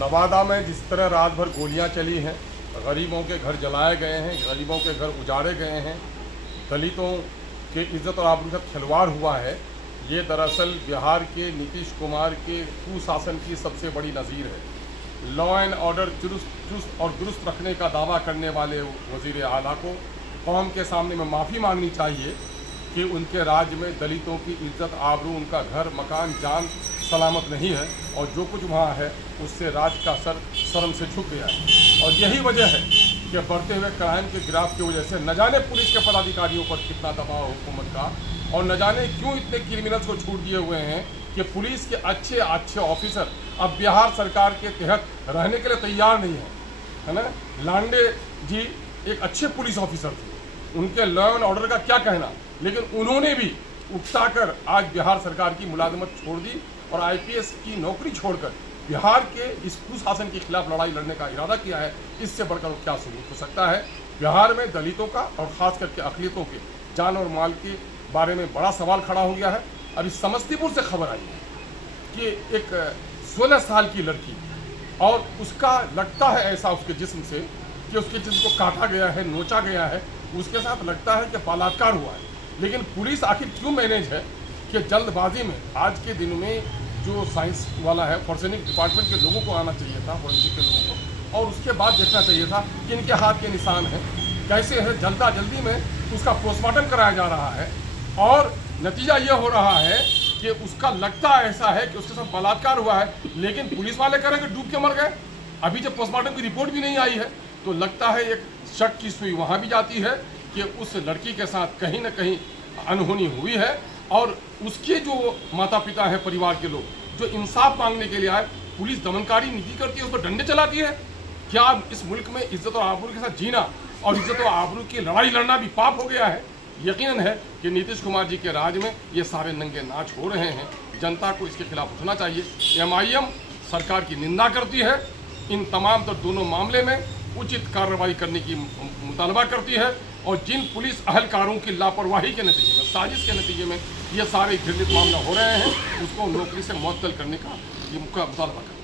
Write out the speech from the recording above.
नवादा में जिस तरह रात भर गोलियां चली हैं, गरीबों के घर जलाए गए हैं, गरीबों के घर उजाड़े गए हैं, दलितों के इज्जत और आबरू के साथ खिलवाड़ हुआ है, ये दरअसल बिहार के नीतीश कुमार के कुशासन की सबसे बड़ी नज़ीर है। लॉ एंड ऑर्डर चुस्त और दुरुस्त रखने का दावा करने वाले वज़ीर आला को कौम के सामने में माफ़ी मांगनी चाहिए कि उनके राज्य में दलितों की इज्जत आबरू, उनका घर मकान जान सलामत नहीं है और जो कुछ वहाँ है उससे राज्य का सर शर्म से झुक गया है। और यही वजह है कि बढ़ते हुए क्राइम के ग्राफ की वजह से न जाने पुलिस के पदाधिकारियों पर कितना दबाव हुकूमत का, और न जाने क्यों इतने क्रिमिनल्स को छूट दिए हुए हैं कि पुलिस के अच्छे ऑफिसर अब बिहार सरकार के तहत रहने के लिए तैयार नहीं है ना। लांडे जी एक अच्छे पुलिस ऑफिसर थे, उनके लॉ एंड ऑर्डर का क्या कहना, लेकिन उन्होंने भी उकसाकर आज बिहार सरकार की मुलाजमत छोड़ दी और आईपीएस की नौकरी छोड़कर बिहार के इस कुशासन के खिलाफ लड़ाई लड़ने का इरादा किया है। इससे बढ़कर क्या सबूत हो सकता है। बिहार में दलितों का और ख़ास करके अक़लियतों के जान और माल के बारे में बड़ा सवाल खड़ा हो गया है। अभी समस्तीपुर से खबर आई है कि एक 16 साल की लड़की और उसका लगता है ऐसा उसके जिस्म से कि उसके जिस्म को काटा गया है, नोचा गया है, उसके साथ लगता है कि बलात्कार हुआ है। लेकिन पुलिस आखिर क्यों मैनेज है कि जल्दबाजी में आज के दिन में जो साइंस वाला है, फॉरेंसिक डिपार्टमेंट के लोगों को आना चाहिए था, फॉरेंसिक के लोगों को, और उसके बाद देखना चाहिए था कि इनके हाथ के निशान हैं कैसे है। जल्दी में उसका पोस्टमार्टम कराया जा रहा है और नतीजा ये हो रहा है कि उसका लगता ऐसा है कि उसके साथ बलात्कार हुआ है, लेकिन पुलिस वाले कह रहे हैं कि डूब के मर गए। अभी जब पोस्टमार्टम की रिपोर्ट भी नहीं आई है तो लगता है एक शक की सुई वहाँ भी जाती है कि उस लड़की के साथ कहीं ना कहीं अनहोनी हुई है और उसके जो माता पिता हैं, परिवार के लोग जो इंसाफ मांगने के लिए आए, पुलिस दमनकारी नीति करती है, उस पर डंडे चलाती है। क्या इस मुल्क में इज्जत और आबरू के साथ जीना और इज्जत और आबरू की लड़ाई लड़ना भी पाप हो गया है? यकीनन है कि नीतीश कुमार जी के राज में ये सारे नंगे नाच हो रहे हैं। जनता को इसके खिलाफ उठना चाहिए। एमआईएम सरकार की निंदा करती है, इन तमाम दोनों मामले में उचित कार्रवाई करने की मुतालबा करती है और जिन पुलिस अहलकारों की लापरवाही के नतीजे में, साजिश के नतीजे में ये सारे घृणित मामला हो रहे हैं, उसको नौकरी से मुअत्तल करने का ये मुतालबा करती है।